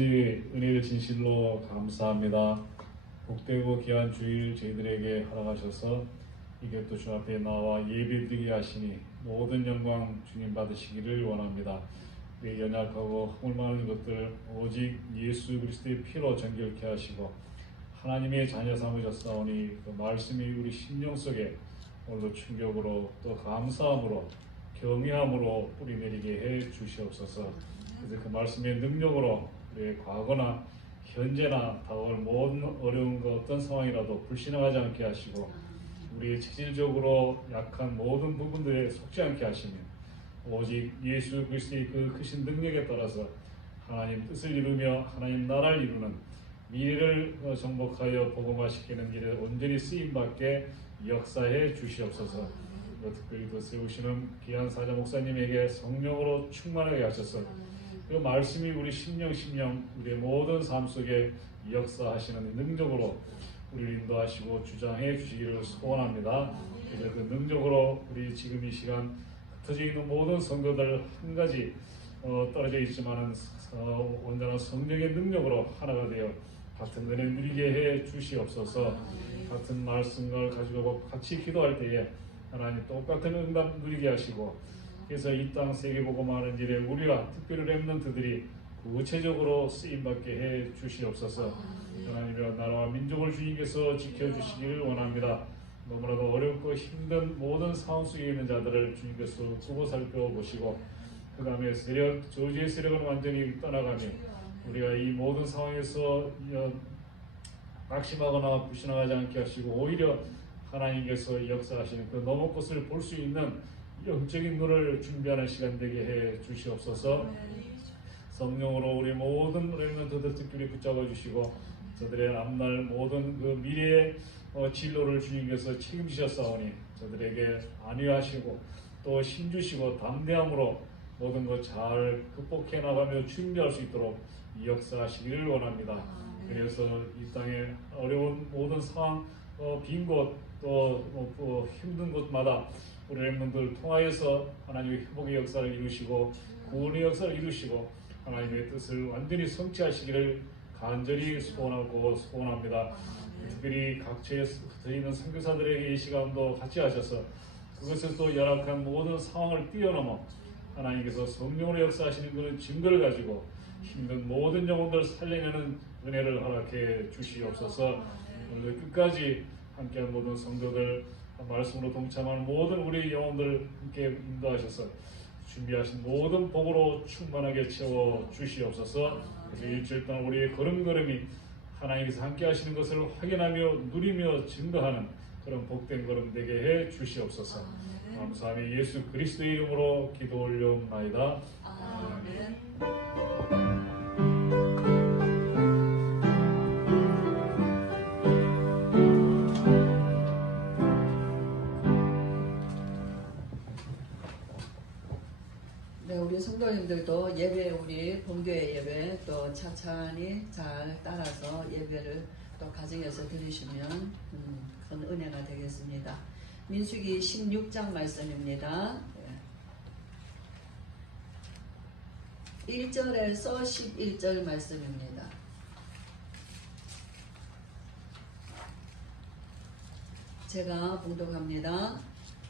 아버지 은혜의 진실로 감사합니다. 복되고 귀한 주일 저희들에게 허락하셔서 이게 또 주 앞에 나와 예배드리게 하시니 모든 영광 주님 받으시기를 원합니다. 우리 연약하고 허물 많은 것들 오직 예수 그리스도의 피로 정결케 하시고 하나님의 자녀 삼으셨사오니 그 말씀이 우리 심령 속에 오늘도 충격으로 또 감사함으로 경외함으로 뿌리내리게 해 주시옵소서. 그래서 그 말씀의 능력으로 우리의 과거나 현재나 다가올 모든 어려운 것 어떤 상황이라도 불신앙하지 않게 하시고 우리의 체질적으로 약한 모든 부분들에 속지 않게 하시며 오직 예수 그리스도의 그 크신 능력에 따라서 하나님 뜻을 이루며 하나님 나라를 이루는 미래를 정복하여 복음화시키는 일에 온전히 쓰임받게 역사해 주시옵소서. 특별히 또 세우시는 귀한 사자 목사님에게 성령으로 충만하게 하셔서 그 말씀이 우리 심령 우리의 모든 삶 속에 역사하시는 능력으로 우리를 인도하시고 주장해 주시기를 소원합니다. 그래서 그 능력으로 우리 지금 이 시간 흩어져 있는 모든 성도들 한 가지 떨어져 있지만은 온전한 성령의 능력으로 하나가 되어 같은 은혜 누리게 해 주시옵소서. 같은 말씀을 가지고 같이 기도할 때에 하나님 똑같은 응답 누리게 하시고 그래서 이 땅 세계복음하는 일에 우리와 특별히 렘넌트들이 구체적으로 쓰임받게 해 주시옵소서. 하나님의 나라와 민족을 주님께서 지켜주시기를 원합니다. 너무나도 어렵고 힘든 모든 상황 속에 있는 자들을 주님께서 두고 살펴보시고 그 다음에 저주의 세력은 완전히 떠나가며 우리가 이 모든 상황에서 낙심하거나 불신하지 않게 하시고 오히려 하나님께서 역사하시는 그 넘은 것을 볼 수 있는 영적인 눈을 준비하는 시간 되게 해 주시옵소서. 성령으로 우리 모든 렘넌트들 특별히 붙잡아 주시고 저들의 앞날 모든 그 미래의 진로를 주님께서 책임지셨사오니 저들에게 안위하시고 또 힘주시고 담대함으로 모든 것 잘 극복해 나가며 준비할 수 있도록 역사하시기를 원합니다. 그래서 이 땅의 어려운 모든 상황, 빈 곳, 또 힘든 곳마다 우리 렘넌트들 통하여서 하나님의 회복의 역사를 이루시고 구원의 역사를 이루시고 하나님의 뜻을 완전히 성취하시기를 간절히 소원합니다. 특별히 각처에 흩어져 있는 선교사들에게 이 시간도 같이 하셔서 그것에서 열악한 모든 상황을 뛰어넘어 하나님께서 성령으로 역사하시는 그런 증거를 가지고 힘든 모든 영혼들을 살려내는 은혜를 허락해 주시옵소서. 오늘 끝까지 함께한 모든 성도들 말씀으로 동참하는 모든 우리 영혼들 함께 인도하셔서 준비하신 모든 복으로 충만하게 채워 주시옵소서. 그래서 일주일 동안 우리의 걸음걸음이 하나님께서 함께 하시는 것을 확인하며 누리며 증거하는 그런 복된 걸음 되게 해 주시옵소서. 감사하며 예수 그리스도의 이름으로 기도 올려옵나이다. 아멘. 우리 성도님들도 예배, 우리 본교회 예배 또 차차히 잘 따라서 예배를 또 가정에서 드리시면 큰 은혜가 되겠습니다. 민수기 16장 말씀입니다. 1절에서 11절 말씀입니다. 제가 봉독합니다.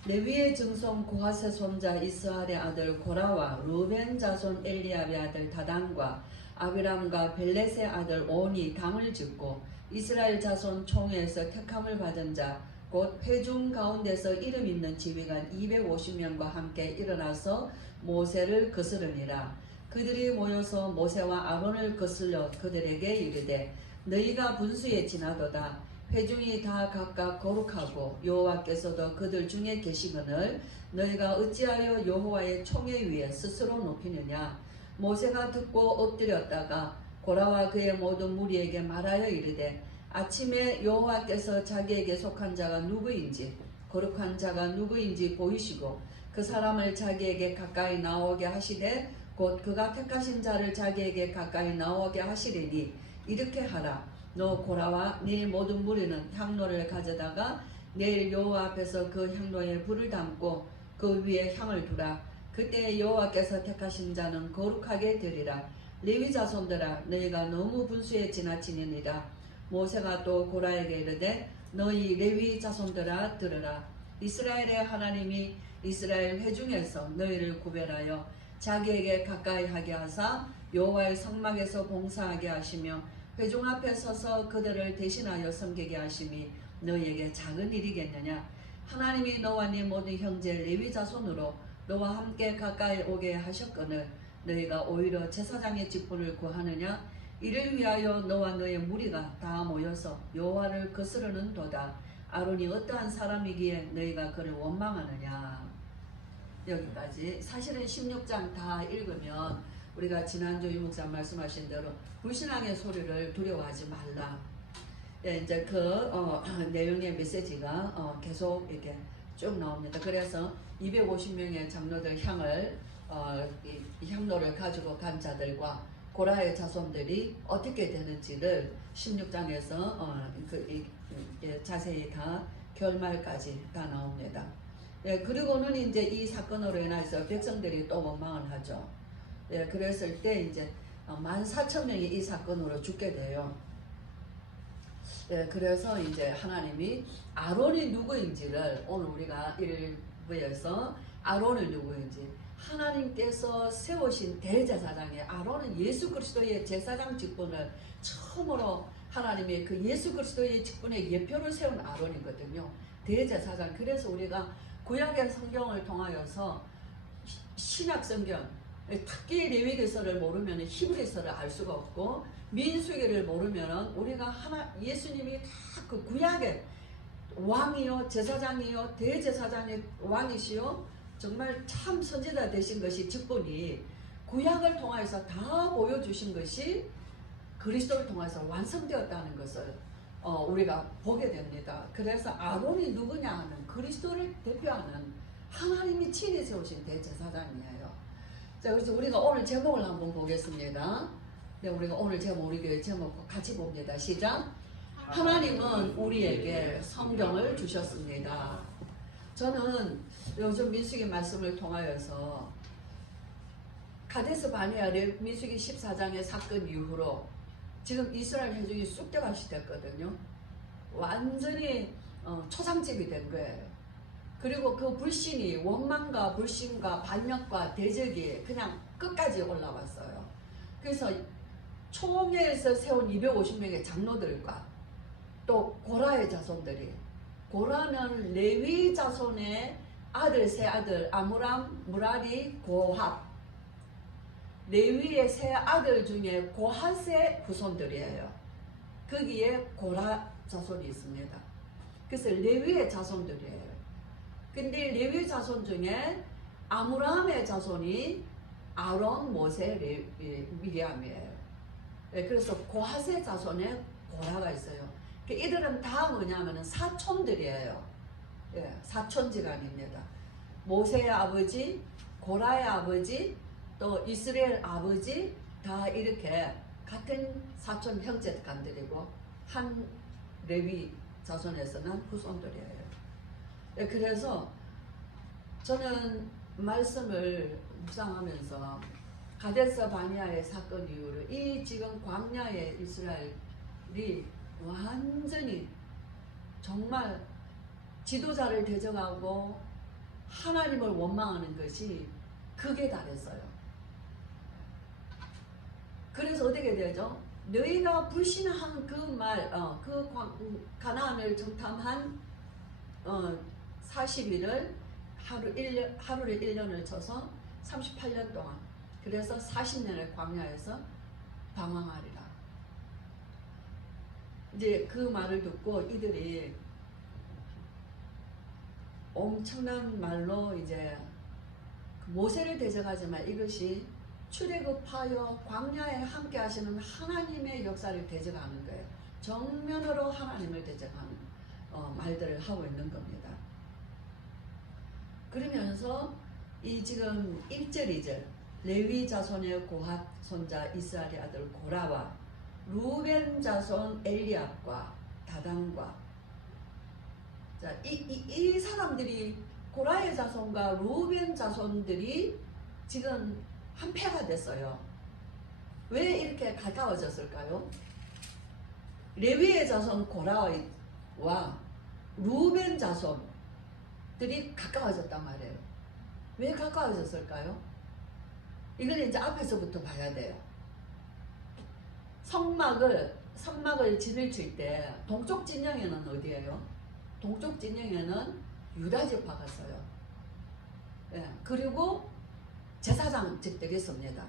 레위의 증손 고하세 손자 이스할의 아들 고라와 루벤 자손 엘리압의 아들 다단과 아비람과 벨렛의 아들 온이 당을 짓고 이스라엘 자손 총회에서 택함을 받은 자 곧 회중 가운데서 이름 있는 지휘관 250명과 함께 일어나서 모세를 거스르니라. 그들이 모여서 모세와 아론을 거슬러 그들에게 이르되 너희가 분수에 지나도다. 회중이 다 각각 거룩하고 여호와께서도 그들 중에 계시거늘 너희가 어찌하여 여호와의 총회 위에 스스로 높이느냐. 모세가 듣고 엎드렸다가 고라와 그의 모든 무리에게 말하여 이르되 아침에 여호와께서 자기에게 속한 자가 누구인지 거룩한 자가 누구인지 보이시고 그 사람을 자기에게 가까이 나오게 하시되 곧 그가 택하신 자를 자기에게 가까이 나오게 하시리니 이렇게 하라. 너 고라와 네 모든 무리는 향로를 가져다가 내일 여호와 앞에서 그 향로에 불을 담고 그 위에 향을 두라. 그때 여호와께서 택하신 자는 거룩하게 되리라. 레위 자손들아 너희가 너무 분수에 지나치니이다. 모세가 또 고라에게 이르되 너희 레위 자손들아 들으라. 이스라엘의 하나님이 이스라엘 회중에서 너희를 구별하여 자기에게 가까이 하게 하사 여호와의 성막에서 봉사하게 하시며 회중 앞에 서서 그들을 대신하여 섬기게 하심이 너희에게 작은 일이겠느냐. 하나님이 너와 네 모든 형제 레위 자손으로 너와 함께 가까이 오게 하셨거늘 너희가 오히려 제사장의 직분을 구하느냐. 이를 위하여 너와 너의 무리가 다 모여서 여호와를 거스르는 도다. 아론이 어떠한 사람이기에 너희가 그를 원망하느냐. 여기까지. 사실은 16장 다 읽으면 우리가 지난주 유목사 말씀하신 대로 불신앙의 소리를 두려워하지 말라. 예, 이제 그 내용의 메시지가 계속 이렇게 쭉 나옵니다. 그래서 250명의 장로들 향을 이 향로를 가지고 간 자들과 고라의 자손들이 어떻게 되는지를 16장에서 자세히 다 결말까지 다 나옵니다. 예, 그리고는 이제 이 사건으로 인해서 백성들이 또 원망을 하죠. 예, 그랬을 때 이제 14,000명이 이 사건으로 죽게 돼요. 예, 그래서 이제 하나님이 아론이 누구인지를 오늘 우리가 1부에서 아론을 누구인지 하나님께서 세우신 대제사장의 아론은 예수 그리스도의 제사장 직분을 처음으로 하나님의 그 예수 그리스도의 직분의 예표를 세운 아론이거든요. 대제사장. 그래서 우리가 구약의 성경을 통하여서 신약 성경 특히 레위기서를 모르면 히브리서를 알 수가 없고 민수기를 모르면 우리가 예수님이 다 그 구약의 왕이요 제사장이요 대제사장의 왕이시요 정말 참 선지자 되신 것이 직분이 구약을 통해서 다 보여주신 것이 그리스도를 통해서 완성되었다는 것을 우리가 보게 됩니다. 그래서 아론이 누구냐 하는 그리스도를 대표하는 하나님이 친히 세우신 대제사장이에요. 자, 그래서 우리가 오늘 제목을 한번 보겠습니다. 네, 우리가 오늘 우리 교회 제목 같이 봅니다. 시작. 하나님은 우리에게 성경을 주셨습니다. 저는 요즘 민수기 말씀을 통하여서 가데스 바네아 민수기 14장의 사건 이후로 지금 이스라엘 회중이 쑥대밭이 됐거든요. 완전히 초상집이 된 거예요. 그리고 그 불신이 원망과 불신과 반역과 대적이 그냥 끝까지 올라왔어요. 그래서 총회에서 세운 250명의 장로들과 또 고라의 자손들이, 고라는 레위 자손의 아들 세 아들 아므람, 무라리, 고핫, 레위의 세 아들 중에 고핫의 후손들이에요. 거기에 고라 자손이 있습니다. 그래서 레위의 자손들이에요. 근데 레위 자손 중에 아므람의 자손이 아론, 모세, 미리암이에요. 그래서 고핫의 자손에 고라가 있어요. 이들은 다 뭐냐면 사촌들이에요. 사촌지간입니다. 모세의 아버지, 고라의 아버지, 또 이스라엘 아버지 다 이렇게 같은 사촌 형제간들이고 한 레위 자손에서는 후손들이에요. 그래서 저는 말씀을 묵상하면서 가데스 바네아의 사건 이후로 이 지금 광야의 이스라엘이 완전히 정말 지도자를 대적하고 하나님을 원망하는 것이 극에 달했어요. 그래서 어떻게 되죠? 너희가 불신한 그 말, 가나안을 정탐한 40일을 하루를 1년을 쳐서 38년 동안, 그래서 40년을 광야에서 방황하리라. 이제 그 말을 듣고 이들이 엄청난 말로 이제 모세를 대적하지만 이것이 출애굽하여 광야에 함께 하시는 하나님의 역사를 대적하는 거예요. 정면으로 하나님을 대적하는 말들을 하고 있는 겁니다. 그러면서 이 지금 1절 2절 레위 자손의 고핫 손자 이스라엘의 아들 고라와 루벤 자손 엘리압과 다단과, 자, 이 사람들이, 고라의 자손과 루벤 자손들이 지금 한 패가 됐어요. 왜 이렇게 가까워졌을까요? 레위의 자손 고라와 루벤 자손들이 가까워졌단 말이에요. 왜 가까워졌을까요? 이걸 이제 앞에서부터 봐야 돼요. 성막을 진을 칠 때 동쪽 진영에는 어디예요? 동쪽 진영에는 유다 지파가 서요. 예, 그리고 제사장직들이 섭니다.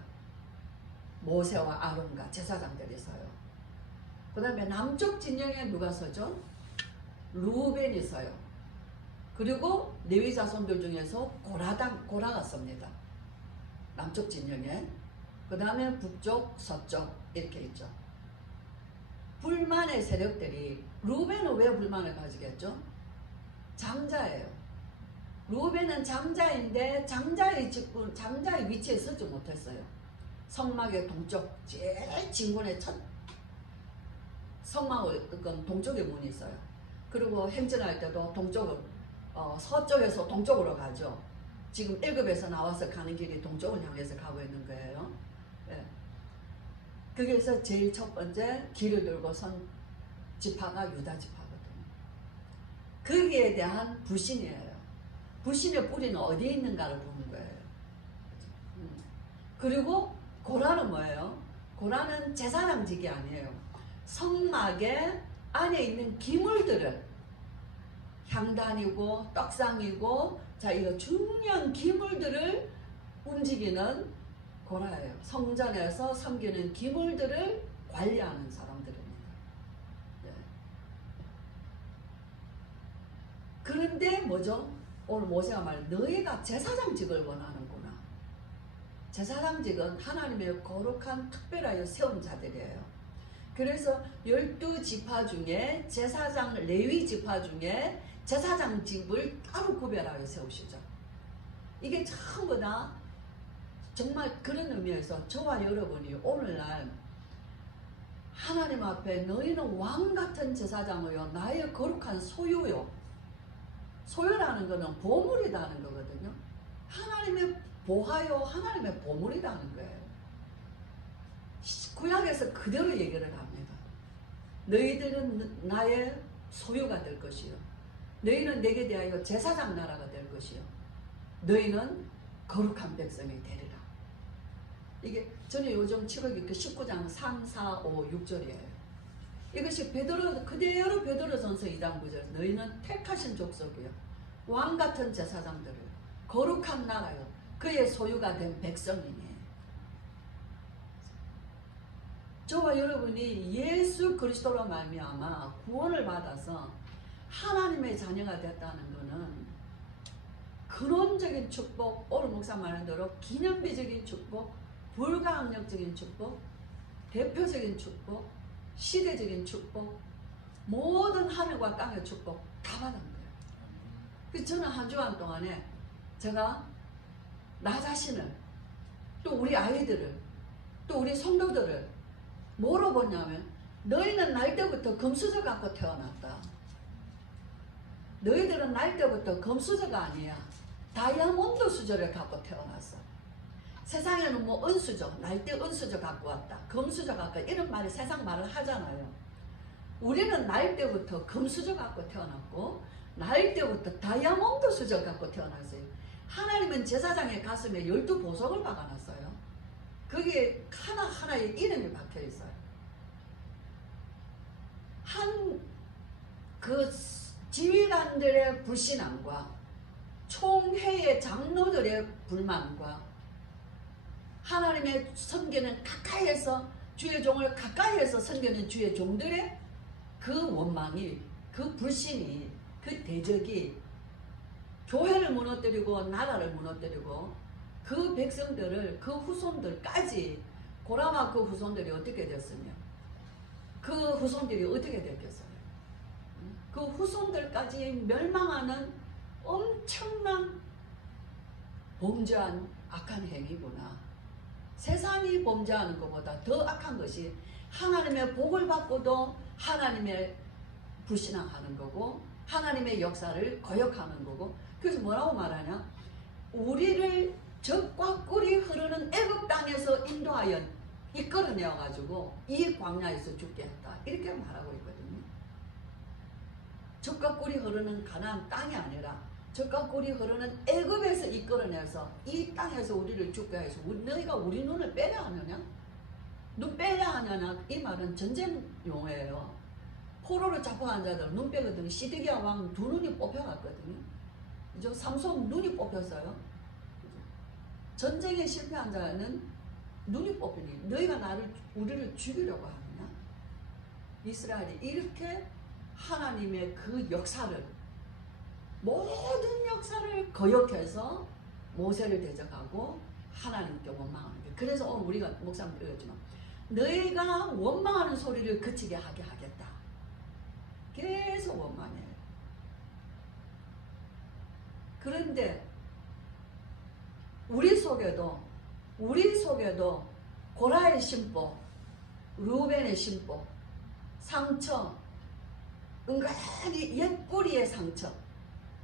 모세와 아론과 제사장들이 서요. 그 다음에 남쪽 진영에 누가 서죠? 루벤이 서요. 그리고 레위 자손들 중에서 고라가 섭니다. 남쪽 진영에. 그 다음에 북쪽, 서쪽 이렇게 있죠. 불만의 세력들이, 루벤은 왜 불만을 가지겠죠? 장자예요. 루벤은 장자인데 장자의 위치에 서지 못했어요. 성막의 동쪽 제일 진군의 첫 성막을 동쪽에 문이 있어요. 그리고 행진할 때도 서쪽에서 동쪽으로 가죠. 지금 1급에서 나와서 가는 길이 동쪽을 향해서 가고 있는 거예요. 예. 거기에서 제일 첫 번째 길을 들고 선 지파가 유다 지파거든요. 거기에 대한 불신이에요. 불신의 뿌리는 어디에 있는가를 보는 거예요. 그리고 고라는 뭐예요? 고라는 제사장직이 아니에요. 성막에 안에 있는 기물들을, 향단이고 떡상이고, 자, 이거 중요한 기물들을 움직이는 고라예요. 성전에서 섬기는 기물들을 관리하는 사람들입니다. 네. 그런데 뭐죠? 오늘 모세가 말, 너희가 제사장직을 원하는구나. 제사장직은 하나님의 거룩한 특별하여 세운 자들이에요. 그래서 12지파 중에 제사장, 레위 지파 중에 제사장직을 따로 구별하여 세우시죠. 이게 전부 다 정말 그런 의미에서 저와 여러분이 오늘날 하나님 앞에 너희는 왕같은 제사장이요 나의 거룩한 소유요. 소유라는 것은 보물이라는 거거든요. 하나님의 보화요 하나님의 보물이라는 거예요. 구약에서 그대로 얘기를 합니다. 너희들은 나의 소유가 될 것이요. 너희는 내게 대하여 제사장 나라가 될 것이요. 너희는 거룩한 백성이 되리라. 이게 저는 요즘 치르기 19장 3, 4, 5, 6절이에요. 이것이 그대로 베드로전서 2장 9절. 너희는 택하신 족속이요. 왕같은 제사장들이요. 거룩한 나라요. 그의 소유가 된 백성이니. 저와 여러분이 예수 그리스도로 말미암아 구원을 받아서 하나님의 자녀가 됐다는 것은 근원적인 축복, 오늘 목사 말한 대로 기념비적인 축복, 불가항력적인 축복, 대표적인 축복, 시대적인 축복, 모든 하늘과 땅의 축복 다 받은 거예요. 그래서 저는 한 주간 동안에 제가 나 자신을, 또 우리 아이들을, 또 우리 성도들을 뭐로 보냐면, 너희는 날 때부터 금수저 갖고 태어났다. 너희들은 날 때부터 금수저가 아니야. 다이아몬드 수저를 갖고 태어났어. 세상에는 뭐 은수저, 날 때 은수저 갖고 왔다. 금수저 갖고 왔다. 이런 말이 세상 말을 하잖아요. 우리는 날 때부터 금수저 갖고 태어났고, 날 때부터 다이아몬드 수저 갖고 태어났어요. 하나님은 제사장의 가슴에 12보석을 박아놨어요. 거기에 하나하나의 이름이 박혀있어요. 그 지휘관들의 불신앙과 총회의 장로들의 불만과 하나님의 섬기는 가까이에서 주의 종을 가까이에서 섬기는 주의 종들의 그 원망이, 그 불신이, 그 대적이 교회를 무너뜨리고 나라를 무너뜨리고 그 백성들을, 그 후손들까지, 고라와 그 후손들이 어떻게 됐으며 그 후손들이 어떻게 됐겠어요? 그 후손들까지 멸망하는 엄청난 범죄한 악한 행위구나. 세상이 범죄하는 것보다 더 악한 것이 하나님의 복을 받고도 하나님의 불신앙하는 거고, 하나님의 역사를 거역하는 거고. 그래서 뭐라고 말하냐? 우리를 적과 꿀이 흐르는 애굽 땅에서 인도하여 이끌어내어 가지고 이 광야에서 죽게 했다. 이렇게 말하고 있거든요. 젖과 꿀이 흐르는 가나안 땅이 아니라 젖과 꿀이 흐르는 애굽에서 이끌어내서 이 땅에서 우리를 죽게 해서 너희가 우리 눈을 빼려 하느냐? 눈 빼려 하느냐? 이 말은 전쟁 용어예요. 포로로 잡혀간 자들 눈 빼거든요. 시드기야 왕 두 눈이 뽑혀갔거든요. 그죠? 삼손 눈이 뽑혔어요. 그죠? 전쟁에 실패한 자는 눈이 뽑히니 너희가 우리를 죽이려고 하느냐? 이스라엘이 이렇게 하나님의 그 역사를 모든 역사를 거역해서 모세를 대적하고 하나님께 원망하는 거예요. 그래서 오늘 우리가 목사님 읽었지만 너희가 원망하는 소리를 그치게 하게 하겠다. 계속 원망해요. 그런데 우리 속에도 고라의 심보, 루벤의 심보, 상처, 은근히 옛뿌리의 상처,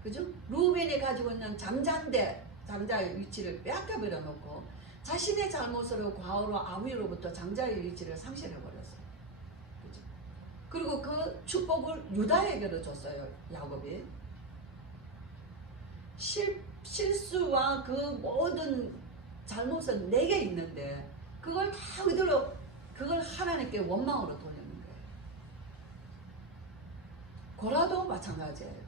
그죠? 루벤이 가지고 있는 장자의 위치를 빼앗겨버려 놓고 자신의 잘못으로 과거로 아비로부터 장자의 위치를 상실해버렸어요. 그죠? 그리고 그 축복을 유다에게도 줬어요. 야곱이. 실수와 그 모든 잘못은 내게 있는데 그걸 다 그대로 그걸 하나님께 원망으로 돌리는 거예요. 고라도 마찬가지예요.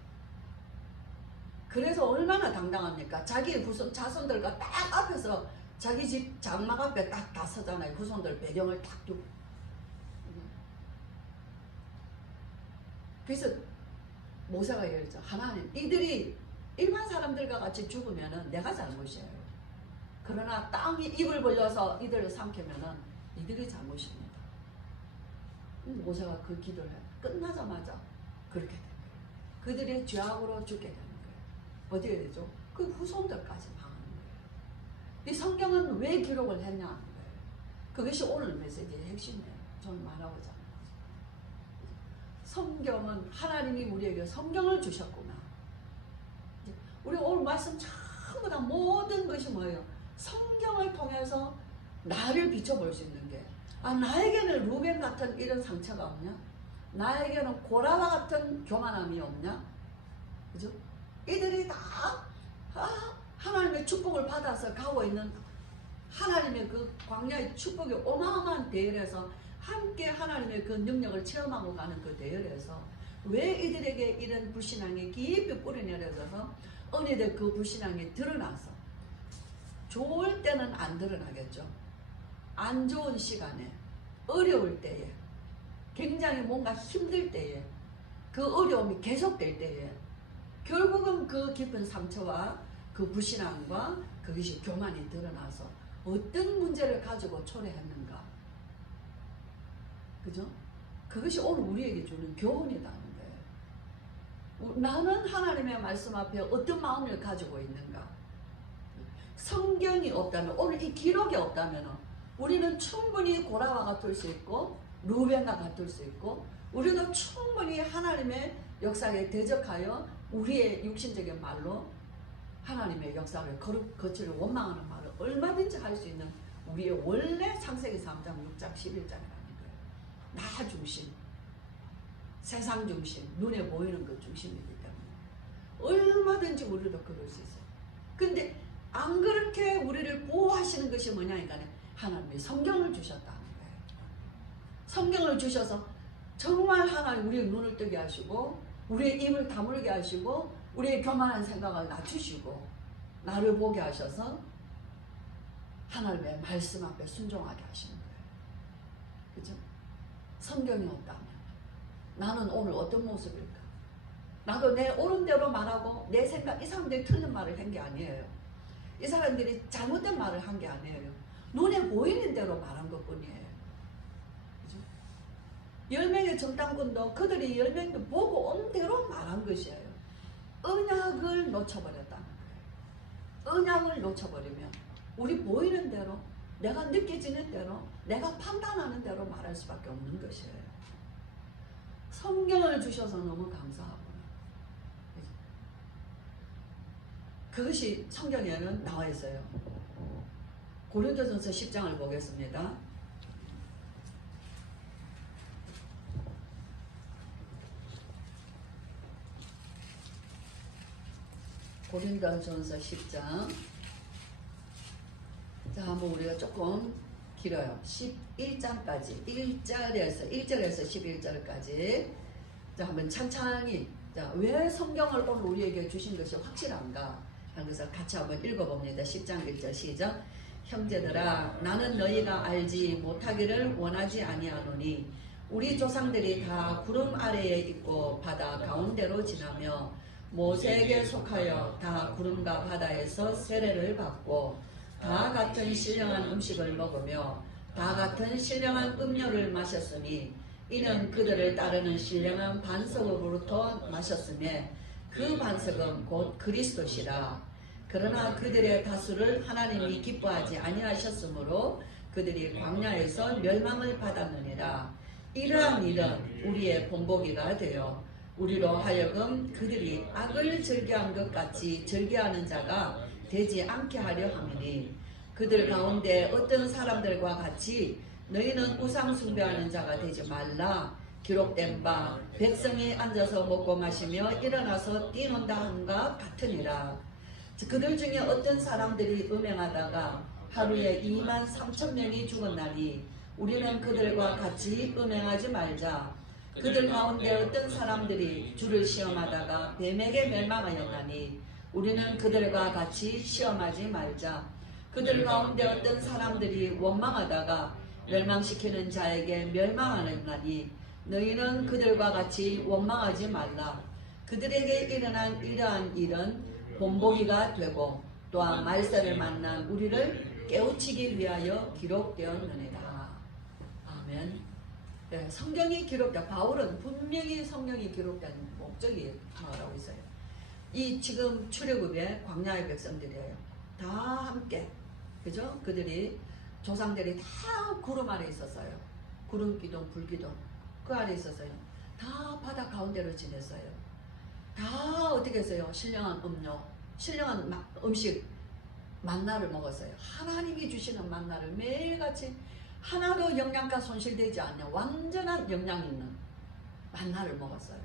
그래서 얼마나 당당합니까? 자기 자손들과 딱 앞에서 자기 집 장막 앞에 딱 다 서잖아요. 후손들 배경을 딱 두고. 그래서 모세가 얘기했죠. 하나님, 이들이 일반 사람들과 같이 죽으면은 내가 잘못이에요. 그러나 땅이 입을 벌려서 이들을 삼키면은 이들이 잘못입니다. 모세가 그 기도를 끝나자마자 그렇게 된 거예요. 그들의 죄악으로 죽게 되는 거예요. 어디에 되죠? 그 후손들까지 망하는 거예요. 이 성경은 왜 기록을 했냐 하는 거예요. 그것이 오늘 메시지의 핵심이에요. 저는 말하고자 하는 거죠. 성경은 하나님이 우리에게 성경을 주셨구나. 우리 오늘 말씀 전부 다 모든 것이 뭐예요? 성경을 통해서 나를 비춰볼 수 있는 게, 나에게는 루벤 같은 이런 상처가 없냐? 나에게는 고라와 같은 교만함이 없냐? 그죠? 이들이 다 하나님의 축복을 받아서 가고 있는 하나님의 그 광야의 축복이 어마어마한 대열에서 함께 하나님의 그 능력을 체험하고 가는 그 대열에서 왜 이들에게 이런 불신앙이 깊이 뿌리내려져서 어느덧 그 불신앙이 드러나서 좋을 때는 안 드러나겠죠. 안 좋은 시간에, 어려울 때에, 굉장히 뭔가 힘들 때에, 그 어려움이 계속될 때에 결국은 그 깊은 상처와 그 불신앙과 그것이 교만이 드러나서 어떤 문제를 가지고 초래했는가. 그죠? 그것이 오늘 우리에게 주는 교훈이라는 거예요. 나는 하나님의 말씀 앞에 어떤 마음을 가지고 있는가. 성경이 없다면, 오늘 이 기록이 없다면 우리는 충분히 고라와 같을 수 있고 루벤과 같을 수 있고 우리도 충분히 하나님의 역사에 대적하여 우리의 육신적인 말로 하나님의 역사를 거치를 원망하는 말을 얼마든지 할 수 있는 우리의 원래 창세기 3장 6장 11장이라는 거예요. 나 중심, 세상 중심, 눈에 보이는 것 중심이기 때문에 얼마든지 우리도 그럴 수 있어요. 근데 안 그렇게 우리를 보호하시는 것이 뭐냐니까 하나님이 성경을 주셨다는 거예요. 성경을 주셔서 정말 하나님 우리의 눈을 뜨게 하시고 우리의 입을 다물게 하시고 우리의 교만한 생각을 낮추시고 나를 보게 하셔서 하나님의 말씀 앞에 순종하게 하시는 거예요. 그죠? 성경이 없다면 나는 오늘 어떤 모습일까? 나도 내 옳은 대로 말하고 내 생각, 이 사람들이 틀린 말을 한 게 아니에요. 이 사람들이 잘못된 말을 한 게 아니에요. 눈에 보이는 대로 말한 것 뿐이에요. 그죠? 10명의 정탐꾼도 그들이 10명도 보고 온 대로 말한 것이에요. 언약을 놓쳐버렸다는 거예요. 언약을 놓쳐버리면 우리 보이는 대로, 내가 느껴지는 대로, 내가 판단하는 대로 말할 수밖에 없는 것이에요. 성경을 주셔서 너무 감사하구나. 그것이 성경에는 나와 있어요. 고린도전서 10장을 보겠습니다. 고린도전서 10장. 자, 한번 우리가 조금 길어요. 11장까지 1절에서 11절까지. 자, 한번 찬찬히. 자, 왜 성경을 오늘 우리에게 주신 것이 확실한가 하는 것을 같이 한번 읽어봅니다. 10장 1절 시작. 형제들아, 나는 너희가 알지 못하기를 원하지 아니하노니 우리 조상들이 다 구름 아래에 있고 바다 가운데로 지나며 모세에게 속하여 다 구름과 바다에서 세례를 받고 다 같은 신령한 음식을 먹으며 다 같은 신령한 음료를 마셨으니 이는 그들을 따르는 신령한 반석으로부터 마셨으며 그 반석은 곧 그리스도시라. 그러나 그들의 다수를 하나님이 기뻐하지 아니하셨으므로 그들이 광야에서 멸망을 받았느니라. 이러한 일은 우리의 본보기가 되어 우리로 하여금 그들이 악을 즐겨한 것 같이 즐겨하는 자가 되지 않게 하려 함이니 그들 가운데 어떤 사람들과 같이 너희는 우상 숭배하는 자가 되지 말라. 기록된 바 백성이 앉아서 먹고 마시며 일어나서 뛰논다 함과 같으니라. 그들 중에 어떤 사람들이 음행하다가 하루에 23,000명이 죽었나니 우리는 그들과 같이 음행하지 말자. 그들 가운데 어떤 사람들이 주를 시험하다가 뱀에게 멸망하였나니 우리는 그들과 같이 시험하지 말자. 그들 가운데 어떤 사람들이 원망하다가 멸망시키는 자에게 멸망하였나니 너희는 그들과 같이 원망하지 말라. 그들에게 일어난 이러한 일은 본보기가 되고 또한 말세를 만난 우리를 깨우치기 위하여 기록되었느니라. 아멘. 네, 성경이 기록된, 바울은 분명히 성경이 기록된 목적이 뭐라고 있어요. 이 지금 출애굽의 광야의 백성들이에요. 다 함께, 그죠? 그들이 조상들이 다 구름 아래 있었어요. 구름 기둥, 불 기둥 그 아래 있었어요. 다 바다 가운데로 지냈어요. 다 어떻게 했어요? 신령한 음료, 신령한 음식, 만나를 먹었어요. 하나님이 주시는 만나를 매일같이 하나도 영양가 손실되지 않는 완전한 영양 있는 만나를 먹었어요.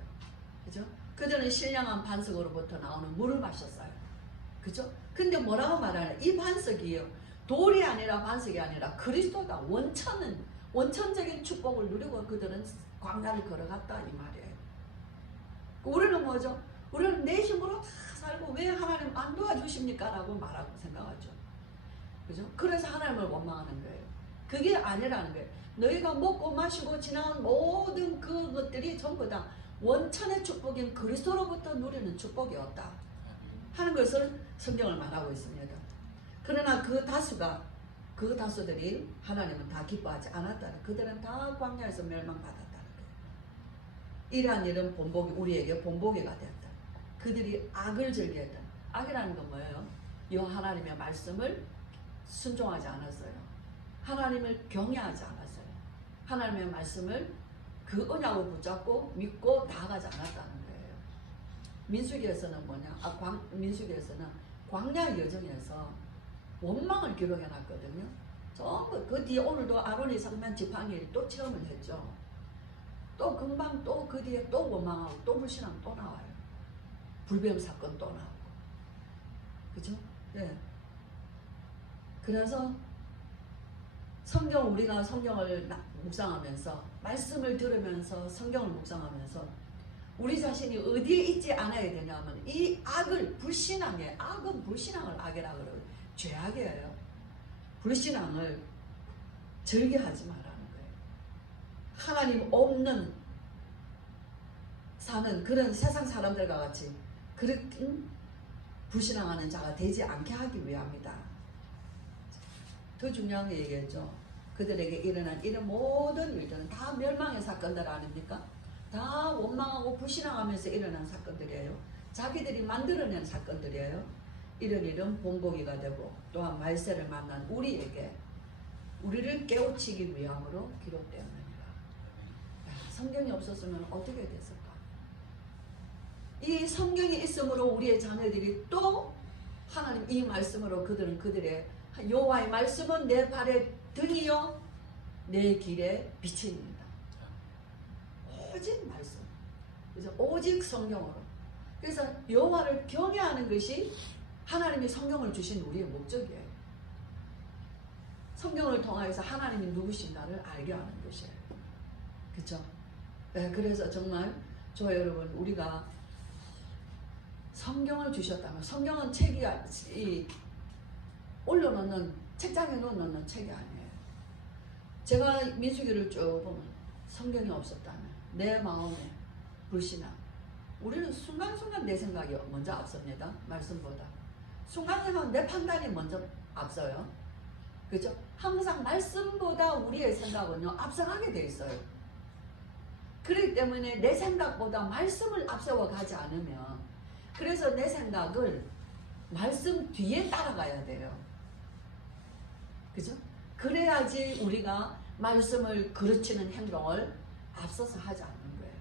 그죠? 그들은 신령한 반석으로부터 나오는 물을 마셨어요. 그죠? 근데 뭐라고 말하냐? 이 반석이요. 돌이 아니라 반석이 아니라 그리스도다. 원천적인 축복을 누리고 그들은 광야를 걸어갔다 이 말이에요. 우리는 뭐죠? 우리는 내 힘으로 다 살고 왜 하나님 안 도와주십니까? 라고 말하고 생각하죠. 그죠? 그래서 하나님을 원망하는 거예요. 그게 아니라는 거예요. 너희가 먹고 마시고 지나간 모든 그것들이 전부 다 원천의 축복인 그리스도로부터 누리는 축복이었다 하는 것을 성경을 말하고 있습니다. 그러나 그 다수들이 하나님은 다 기뻐하지 않았다는, 그들은 다 광야에서 멸망받았다는 거예요. 이러한 일은 우리에게 본보기가 되었다. 그들이 악을 즐겼다. 악이라는 건 뭐예요? 여 하나님의 말씀을 순종하지 않았어요. 하나님을 경외하지 않았어요. 하나님의 말씀을 그 언약을 붙잡고 믿고 나아가지 않았다는 거예요. 민수기에서는 뭐냐? 민수기에서는 광야 여정에서 원망을 기록해 놨거든요. 전부 그 뒤에 오늘도 아론이 상면 지팡이를 또 체험을 했죠. 또 금방 또 그 뒤에 또 원망하고 또 불신앙 또 나와요. 불뱀 사건 또 나오고. 그죠? 네. 그래서 우리가 성경을 묵상하면서 말씀을 들으면서 성경을 묵상하면서 우리 자신이 어디에 있지 않아야 되냐면 이 악은 불신앙을 악이라고 그래요. 죄악이에요. 불신앙을 즐겨하지 말라는 거예요. 하나님 없는 사는 그런 세상 사람들과 같이 그렇게 불신앙하는 자가 되지 않게 하기 위함이다. 더 중요한 게 얘기했죠. 그들에게 일어난 이런 모든 일들은 다 멸망의 사건들 아닙니까? 다 원망하고 불신앙하면서 일어난 사건들이에요. 자기들이 만들어낸 사건들이에요. 이런 일은 본보기가 되고 또한 말세를 만난 우리에게 우리를 깨우치기 위함으로 기록되었느니라. 성경이 없었으면 어떻게 됐을까? 이 성경이 있으므로 우리의 자녀들이 또 하나님 이 말씀으로 그들의 여호와의 말씀은 내 발의 등이요 내 길의 빛입니다. 오직 말씀. 그래서 오직 성경으로. 그래서 여호와를 경외하는 것이 하나님이 성경을 주신 우리의 목적이에요. 성경을 통해서 하나님이 누구신가를 알게 하는 것이에요. 그렇죠? 네, 그래서 정말 저 여러분, 우리가 성경을 주셨다면, 성경은 책이 올려놓는, 책장에 놓는 책이 아니에요. 제가 민수기를 쭉 보면 성경이 없었다면 내 마음에 불신앙, 우리는 순간순간 내 생각이 먼저 앞섭니다. 말씀보다 순간순간 내 판단이 먼저 앞서요. 그죠? 항상 말씀보다 우리의 생각은요 앞서가게 돼 있어요. 그렇기 때문에 내 생각보다 말씀을 앞세워 가지 않으면, 그래서 내 생각을 말씀 뒤에 따라가야 돼요. 그죠? 그래야지 우리가 말씀을 그르치는 행동을 앞서서 하지 않는 거예요.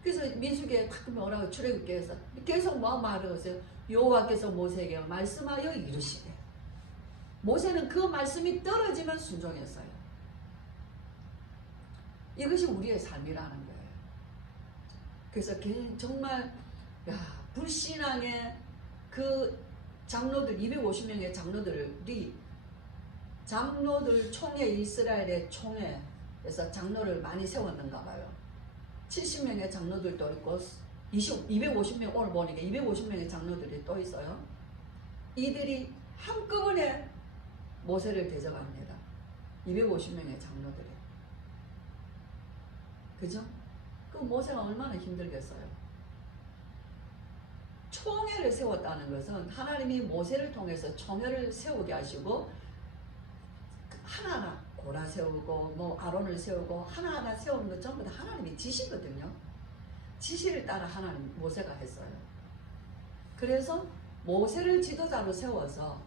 그래서 민수기에 딱 뭐라고 출애굽기에서 계속 뭐 말하세요? 여호와께서 모세에게 말씀하여 이르시되. 모세는 그 말씀이 떨어지면 순종했어요. 이것이 우리의 삶이라는 거예요. 그래서 정말 불신앙의 그 장로들, 250명의 장로들 총회, 이스라엘의 총회에서 장로를 많이 세웠는가 봐요. 70명의 장로들도 있고 250명, 오늘 보니까 250명의 장로들이 또 있어요. 이들이 한꺼번에 모세를 대적합니다. 250명의 장로들이. 그죠? 그 모세가 얼마나 힘들겠어요. 총회를 세웠다는 것은 하나님이 모세를 통해서 총회를 세우게 하시고, 하나하나 고라 세우고 뭐 아론을 세우고 하나하나 세우는 것 전부 다 하나님이 지시거든요. 지시를 따라 하나님 모세가 했어요. 그래서 모세를 지도자로 세워서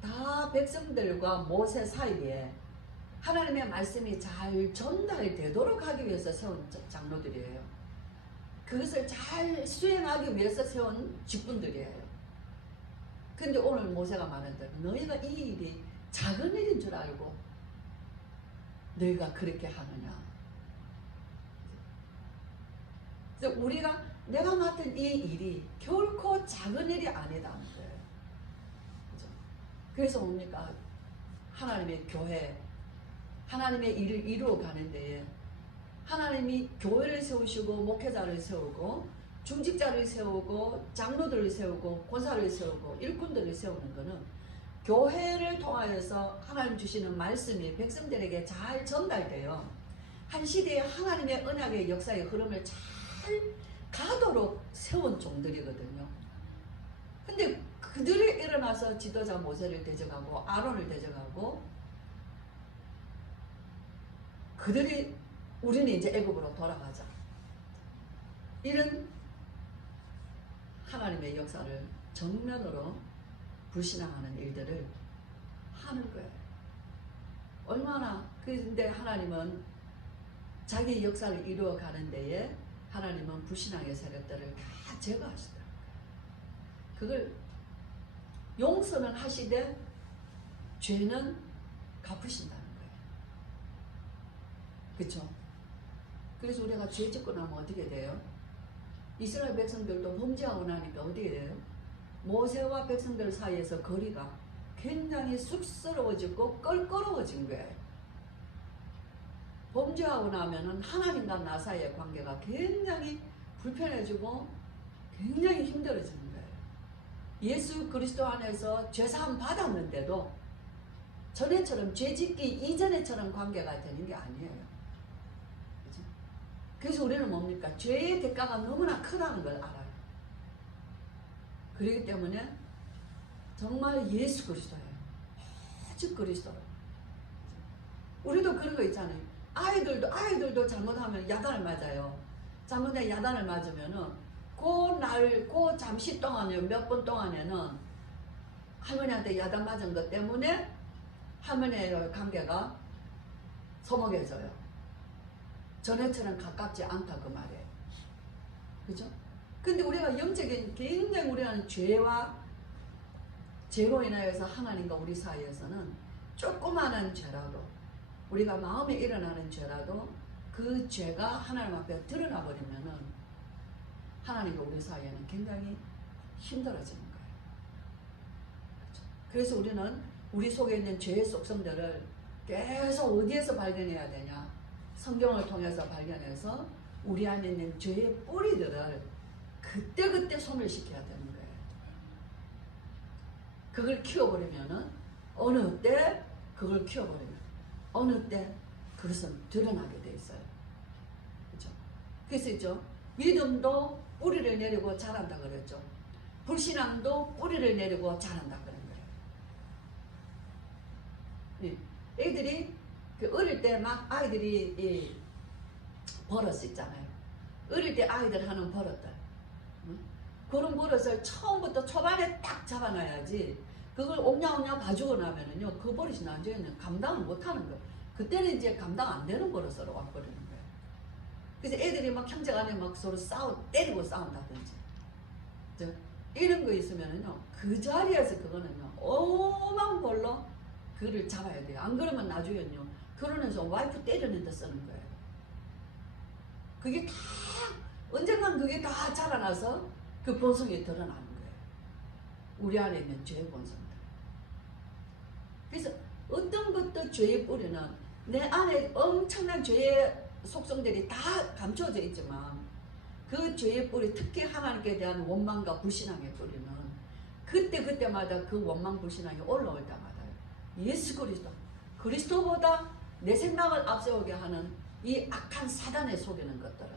다 백성들과 모세 사이에 하나님의 말씀이 잘 전달되도록 하기 위해서 세운 장로들이에요. 그것을 잘 수행하기 위해서 세운 직분들이에요. 근데 오늘 모세가 말한 대로 너희가 이 일이 작은 일인 줄 알고 너희가 그렇게 하느냐. 그래서 내가 맡은 이 일이 결코 작은 일이 아니다는 거예요. 그죠? 그래서 뭡니까? 하나님의 교회, 하나님의 일을 이루어 가는 데에 하나님이 교회를 세우시고 목회자를 세우고 중직자를 세우고 장로들을 세우고 권사를 세우고 일꾼들을 세우는 것은 교회를 통하여서 하나님 주시는 말씀이 백성들에게 잘 전달돼요. 한 시대에 하나님의 언약의 역사의 흐름을 잘 가도록 세운 종들이거든요. 근데 그들이 일어나서 지도자 모세를 대적하고 아론을 대적하고, 그들이 우리는 이제 애굽으로 돌아가자, 이런 하나님의 역사를 정면으로 불신앙하는 일들을 하는 거예요. 얼마나. 근데 하나님은 자기 역사를 이루어 가는 데에 하나님은 불신앙의 세력들을 다 제거하시더라고요. 그걸 용서는 하시되 죄는 갚으신다는 거예요. 그렇죠? 그래서 우리가 죄 짓고 나면 어떻게 돼요? 이스라엘 백성들도 범죄하고 나니까 어떻게 돼요? 모세와 백성들 사이에서 거리가 굉장히 쑥스러워지고 껄끄러워진 거예요. 범죄하고 나면은 하나님과 나 사이의 관계가 굉장히 불편해지고 굉장히 힘들어지는 거예요. 예수 그리스도 안에서 죄사함 받았는데도 전에처럼 죄 짓기 이전에처럼 관계가 되는 게 아니에요. 그죠? 그래서 우리는 뭡니까? 죄의 대가가 너무나 크다는 걸 알아요. 그렇기 때문에 정말 예수 그리스도예요. 오직 그리스도. 우리도 그런 거 있잖아요. 아이들도 잘못하면 야단을 맞아요. 잘못해 야단을 맞으면은 그 잠시 동안에 몇 번 동안에는 할머니한테 야단 맞은 것 때문에 할머니의 관계가 소목해져요. 전에처럼 가깝지 않다 그 말이에요. 그죠? 근데 우리가 영적인 굉장히 우리는 죄로 인하여서 하나님과 우리 사이에서는 조그마한 죄라도, 우리가 마음에 일어나는 죄라도 그 죄가 하나님 앞에 드러나 버리면은 하나님과 우리 사이에는 굉장히 힘들어지는 거예요. 그렇죠? 그래서 우리는 우리 속에 있는 죄의 속성들을 계속 어디에서 발견해야 되냐? 성경을 통해서 발견해서 우리 안에 있는 죄의 뿌리들을 그때그때 소멸시켜야 되는 거예요. 그걸 키워버리면은 어느 때 그걸 키워버리면 어느 때 그것은 드러나게 돼 있어요. 그렇죠? 그래서 있죠. 믿음도 뿌리를 내리고 자란다 그랬죠. 불신앙도 뿌리를 내리고 자란다 그런 거예요. 네. 애들이 그 어릴 때 막 아이들이 버릇 있잖아요. 어릴 때 아이들 하는 버릇들. 응? 그런 버릇을 처음부터 초반에 딱 잡아놔야지. 그걸 옹냐옹냐 봐주고 나면은요, 그 버릇이 나중에는 감당을 못하는 거예요. 그때는 이제 감당 안 되는 버릇으로 와버리는 거예요. 그래서 애들이 막 형제간에 막 서로 때리고 싸운다든지. 이런 거 있으면은요, 그 자리에서 그거는요, 오만 벌로 그를 잡아야 돼요. 안 그러면 나중에는요, 결혼해서 와이프 때리는 데 쓰는 거예요. 그게 다, 언젠간 그게 다 자라나서 그 본성이 드러나는 거예요. 우리 안에 있는 죄의 본성들. 그래서 어떤 것도 죄의 뿌리는 내 안에 엄청난 죄의 속성들이 다 감춰져 있지만 그 죄의 뿌리, 특히 하나님께 대한 원망과 불신앙의 뿌리는 그때마다 그 원망 불신앙이 올라올 때마다 예수 그리스도보다 내 생각을 앞세우게 하는 이 악한 사단에 속이는 것들은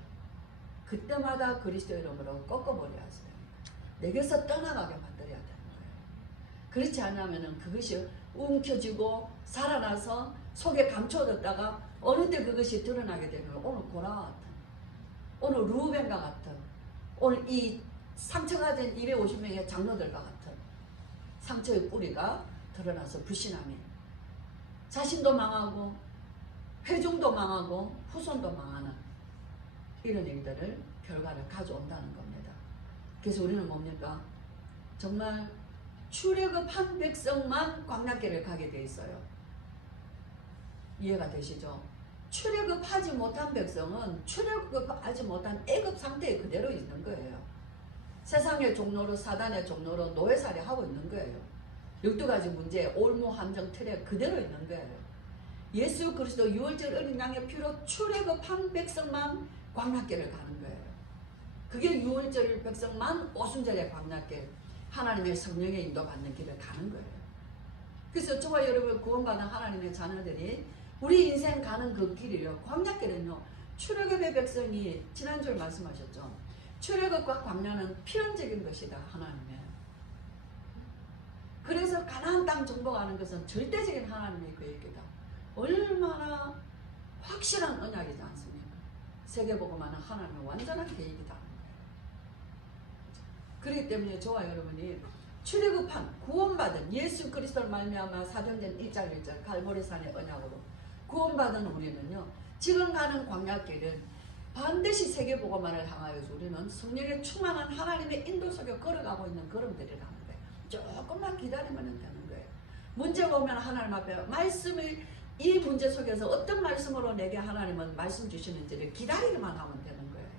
그때마다 그리스도 이름으로 꺾어버려야 하세요. 내게서 떠나가게 만들어야 되는 거예요. 그렇지 않으면 그것이 움켜쥐고 살아나서 속에 감춰졌다가 어느 때 그것이 드러나게 되면 오늘 고라와 같은, 오늘 루벤과 같은, 오늘 이 상처가 된 250명의 장로들과 같은 상처의 뿌리가 드러나서 불신함이 자신도 망하고 회중도 망하고 후손도 망하는 이런 일들을 결과를 가져온다는 겁니다. 그래서 우리는 뭡니까? 정말 출애굽한 백성만 광야길을 가게 돼 있어요. 이해가 되시죠? 출애굽하지 못한 백성은 출애굽하지 못한 애굽 상태에 그대로 있는 거예요. 세상의 종로로 사단의 종로로 노예살이 하고 있는 거예요. 12가지 문제 올무 함정 틀에 그대로 있는 거예요. 예수 그리스도 유월절 어린 양의 피로 출애굽한 백성만 광야길을 가는 거예요. 그게 유월절 백성만 오순절의 광야길, 하나님의 성령의 인도받는 길을 가는 거예요. 그래서 저와 여러분 구원받은 하나님의 자녀들이 우리 인생 가는 그 길이요, 광야길은요, 출애굽의 백성이 지난주에 말씀하셨죠. 출애굽과 광야는 필연적인 것이다, 하나님의. 그래서 가나안 땅 정복하는 것은 절대적인 하나님의 계획이다. 얼마나 확실한 언약이지 않습니까? 세계복음하는 하나님의 완전한 계획이다. 그렇기 때문에 저와 여러분이 출애굽한 구원받은 예수 그리스도를 말미암아 사도행전 1장 1절 갈보리산의 언약으로 구원받은 우리는요, 지금 가는 광야길은 반드시 세계복음화를 향하여서 우리는 성령에 충만한 하나님의 인도 속에 걸어가고 있는 걸음들이라는 거예요. 조금만 기다리면 되는 거예요. 문제가 오면 하나님 앞에 말씀을, 이 문제 속에서 어떤 말씀으로 내게 하나님은 말씀 주시는지를 기다리기만 하면 되는 거예요.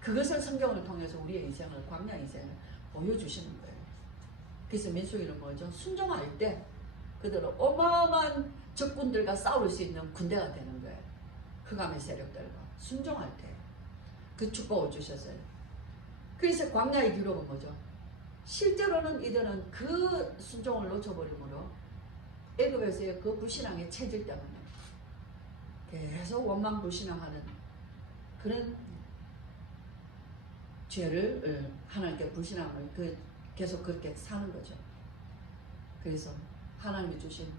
그것을 성경을 통해서 우리의 인생을, 광야 인생을 보여주시는 거예요. 그래서 민수기는 뭐죠? 순종할 때 그대로 어마어마한 적군들과 싸울 수 있는 군대가 되는 거예요. 흑암의 세력들과 순종할 때 그 축복을 주셨어요. 그래서 광야의 기록은 뭐죠? 실제로는 이들은 그 순종을 놓쳐버리므로 애굽에서의 그 불신앙의 체질 때문에 계속 원망 불신앙하는 그런 죄를, 하나님께 불신앙을 계속 그렇게 사는 거죠. 그래서 하나님이 주신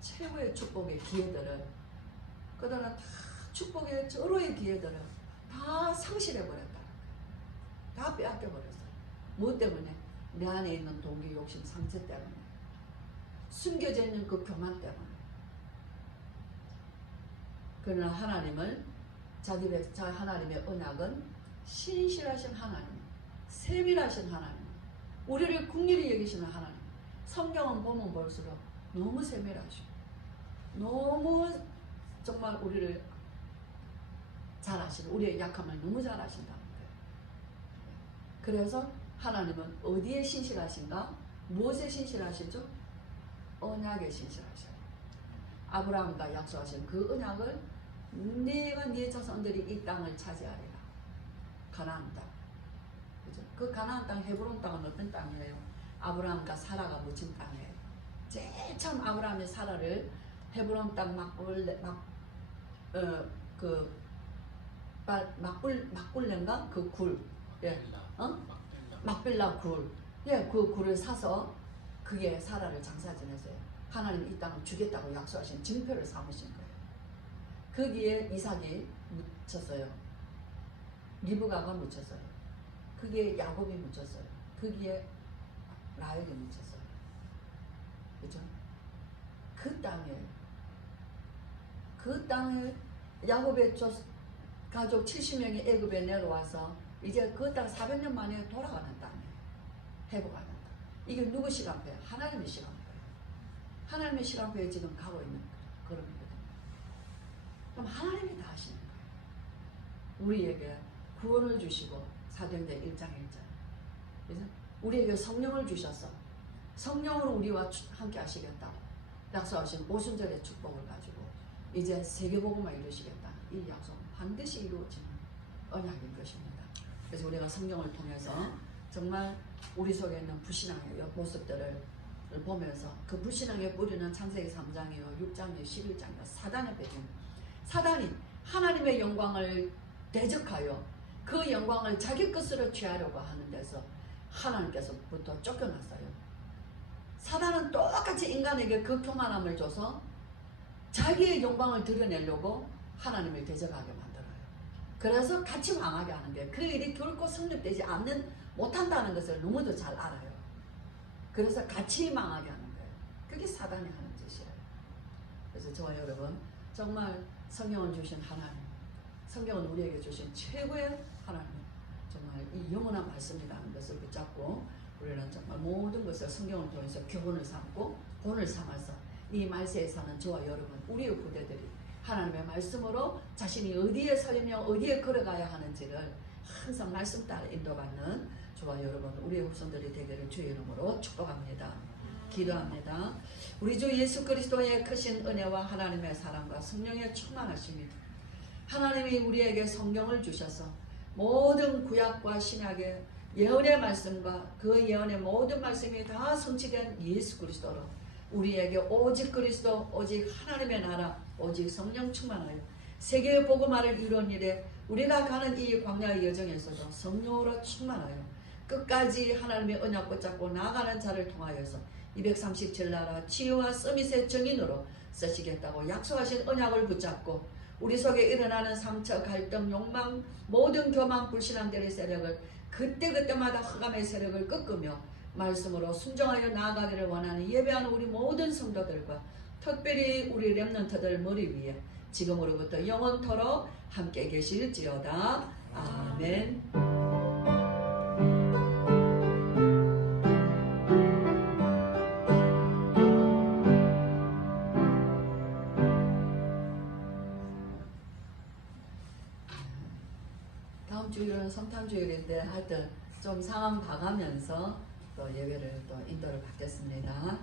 최고의 축복의 기회들을, 그들은 다 축복의 절호의 기회들을 다 상실해버렸다. 다 빼앗겨버렸어요. 뭐 때문에? 내 안에 있는 동기, 욕심, 상처 때문에. 숨겨져 있는 그 교만 때문에. 그러나 하나님을, 하나님의 언약은 신실하신 하나님, 세밀하신 하나님, 우리를 긍휼히 여기시는 하나님. 성경은 보면 볼수록 너무 세밀하시고 너무 정말 우리를 잘 아시는, 우리의 약함을 너무 잘 아신다는 거예요. 그래서 하나님은 어디에 신실하신가? 무엇에 신실하시죠? 언약에 신실하셔요. 아브라함과 약속하신 그 언약을 내가 네 자손들이 이 땅을 차지하리라. 가나안 땅. 그죠? 그 가나안 땅, 헤브론 땅은 어떤 땅이에요? 아브라함과 사라가 묻힌 땅이에요. 제일 처음 아브라함이 사라를 헤브론 땅 막불렌가 그 굴, 예, 막빌라 굴, 예, 그 굴을 사서 그게 사라를 장사 지냈어요. 하나님 이 땅을 주겠다고 약속하신 증표를 삼으신 거예요. 거기에 이삭이 묻혔어요. 리브가가 묻혔어요. 거기에 야곱이 묻혔어요. 거기에 라헬이 묻혔어요. 그죠? 그 땅에 야곱의 가족 70명이 애굽에 내려와서 이제 그 땅 400년 만에 돌아가는 땅이에요. 회복하는 땅. 이게 누구 시간표예요? 하나님의 시간표예요. 하나님의 시간표에 지금 가고 있는 그런 거거든요. 그럼 하나님이 다 하시는 거예요. 우리에게 구원을 주시고 사도행전 1장 1절. 그래서 우리에게 성령을 주셔서 성령으로 우리와 함께 하시겠다고 약속하신 오순절의 축복을 가지고 이제 세계복음을 이루시겠다. 이 약속은 반드시 이루어지는 언약인 것입니다. 그래서 우리가 성령을 통해서 정말 우리 속에 있는 불신앙의 모습들을 보면서 그 불신앙의 뿌리는 창세기 3장이요 6장이요 11장이요 사단의 배경. 사단이 하나님의 영광을 대적하여 그 영광을 자기 것으로 취하려고 하는 데서 하나님께서부터 쫓겨났어요. 사단은 똑같이 인간에게 그 교만함을 줘서 자기의 영광을 드러내려고 하나님을 대적하게 만들어요. 그래서 같이 망하게 하는 거예요. 그 일이 결코 성립되지 못한다는 것을 너무도 잘 알아요. 그래서 같이 망하게 하는 거예요. 그게 사단이 하는 짓이에요. 그래서 저와 여러분 정말 성경을 주신 하나님, 성경은 우리에게 주신 최고의 하나님, 정말 이 영원한 말씀이라는 것을 붙잡고 우리는 정말 모든 것을 성경을 통해서 교훈을 삼고 본을 삼아서 이 말세에 사는 저와 여러분, 우리의 후대들이 하나님의 말씀으로 자신이 어디에 서려며 어디에 걸어가야 하는지를 항상 말씀 따라 인도받는 저와 여러분, 우리의 후손들이 되기를 주의 이름으로 축복합니다. 기도합니다. 우리 주 예수 그리스도의 크신 은혜와 하나님의 사랑과 성령의 충만하심이 하나님이 우리에게 성경을 주셔서 모든 구약과 신약의 예언의 말씀과 그 예언의 모든 말씀이 다 성취된 예수 그리스도로 우리에게 오직 그리스도, 오직 하나님의 나라, 오직 성령 충만하여 세계 복음화를 이룬 일에 우리가 가는 이 광야의 여정에서도 성령으로 충만하여 끝까지 하나님의 언약 붙잡고 나아가는 자를 통하여서 237나라 치유와 서밋의 정인으로 쓰시겠다고 약속하신 언약을 붙잡고 우리 속에 일어나는 상처, 갈등, 욕망, 모든 교만, 불신앙들의 세력을 그때그때마다 흑암의 세력을 꺾으며 말씀으로 순종하여 나아가기를 원하는 예배하는 우리 모든 성도들과 특별히 우리 렘넌트들 머리 위에 지금으로부터 영원토록 함께 계실지어다. 아멘. 다음 주일은 성탄주일인데 하여튼 좀 상황 봐가면서 또 예배를 또 인도를 받겠습니다.